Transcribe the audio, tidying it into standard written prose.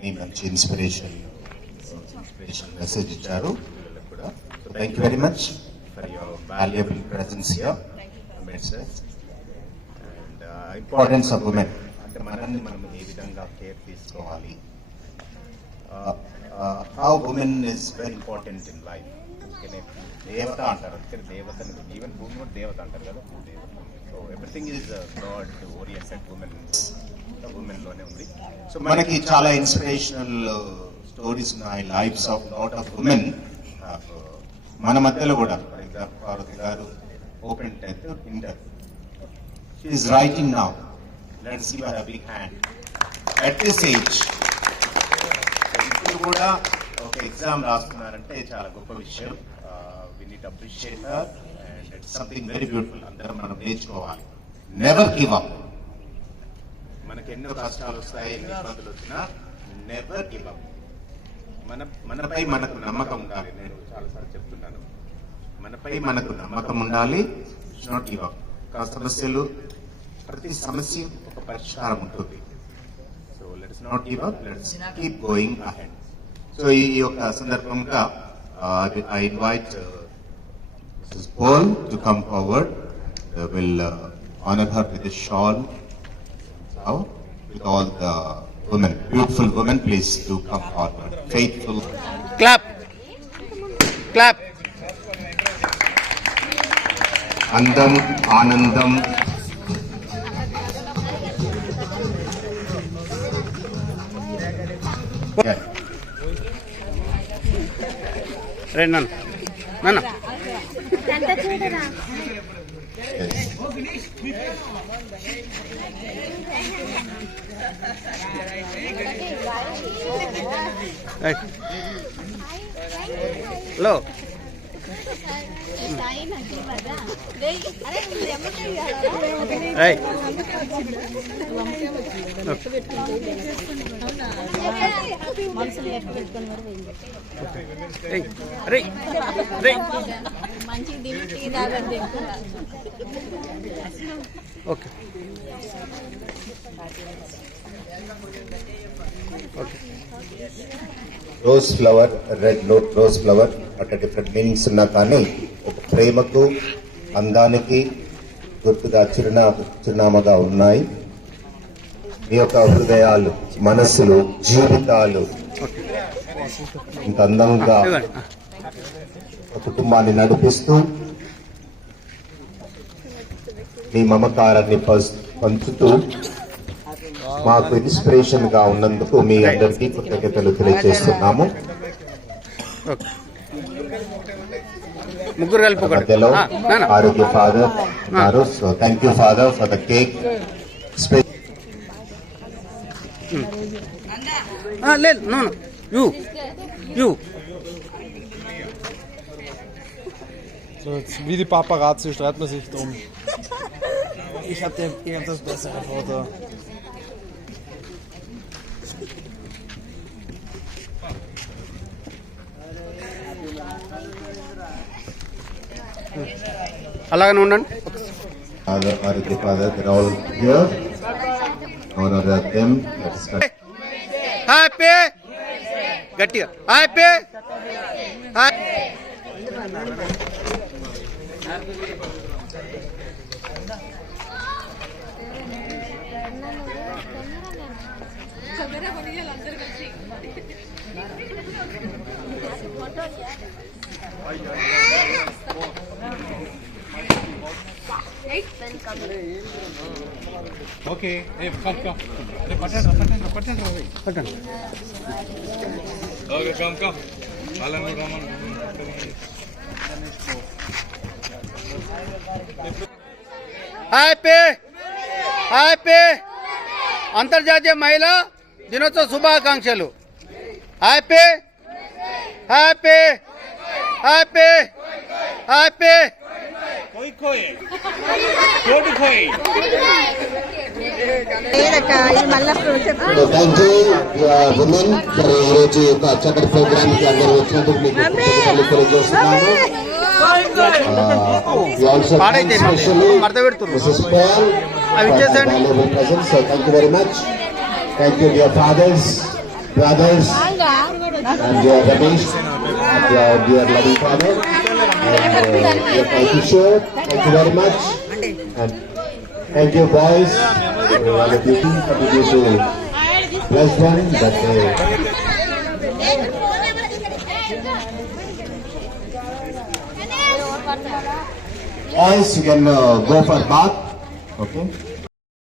మీ మంచి inspiration message ఇచ్చారు కూడా. So thank you very much for your valuable presence here amidst us. And importance of women అంటే మనల్ని మనం ఏ విధంగా కేర్ తీసుకోవాలి. How women is very important in life. దేవత అంటారు, అందుకని దేవతని ఈవెన్ భూమి కూడా దేవత అంటారు కదా, భూదేవత. So everything is god oriented. ఉమెన్లోనే ఉంది. సో మనకి చాలా ఇన్స్పిరేషనల్ స్టోరీస్ ఉన్నాయి, lifes of lot of women మన మధ్యలో కూడా. For example Parvathi garu open 10th inter. She is writing now. Let's give her a big hand at this age. ఇప్పుడు కూడా ఒక ఎగ్జామ్ రాస్తున్నారంటే చాలా గొప్ప విషయం. We need appreciate her and it's something very beautiful. అందరం మనం నేర్చుకోవాలి. Never give up. మనకి ఎన్నో కష్టాలు వస్తాయి, ఎన్ని ఇబ్బందులు వచ్చినా నెవర్ గివ్ అప్. మనపై మనకు నమ్మకం ఉండాలి. నేను చాలాసార్లు చెప్తున్నాను, మనపై మనకు నమ్మకం ఉండాలి. Not give up. సమస్యలు, ప్రతి సమస్య ఒక పరిష్కారం ఉంటుంది. So let's not give up, let's keep going ahead. So ఈ యొక్క సందర్భంగా I invite Mrs Paul to come forward. Will honor her with a shawl. Now, with all the women, beautiful women, please do come forward. Faithful. Clap. Clap. Andam, Anandam. Yeah. Right, Nana. Nana. Yes. Hey. Hello. Hey. Hey. Hey. Hey. Okay. Okay. Rose flower, red rose flower అట్లా different meanings ఉన్నా కానీ ఒక ప్రేమకు, అందానికి గుర్తుగా చిరునామాగా ఉన్నాయి. మీ యొక్క హృదయాలు, మనస్సులు, జీవితాలు ఇంత అందంగా ఒక కుటుంబాన్ని నడిపిస్తూ మీ మమకారాన్ని పంచుతూ మాకు ఇన్స్పిరేషన్ గా ఉన్నందుకు మీ అందరికీ కృతజ్ఞతలు తెలియజేస్తున్నాము. మధ్యలో ఆరోగ్య ఫాదర్ గారు. So thank you father for the cake. So, jetzt wie die Paparazzi streiten wir sich drum. Ich hab das bessere Foto. అలాగనే ఉండండి. ఆరోగ్య father, they're all here. Honor them. Happy గట్టిగా happy. Okay, hey, come. Patan. Okay, come. Happy happy అంతర్జాతీయ మహిళా దినోత్సవ శుభాకాంక్షలు. Happy happy happy happy. Thank you women for ఈరోజు చక్కటి ప్రోగ్రామ్ కి అందరూ వచ్చినందుకు మీకు తెలియజేస్తున్నాను. Mrs. Paul, valuable presence. So thank you very much. Thank you, dear fathers. brothers and your Ramesh and your dear loving father and your Kishore. Thank you very much. And thank you boys. All of you continue to bless them that they boys, you can go for bath. Okay.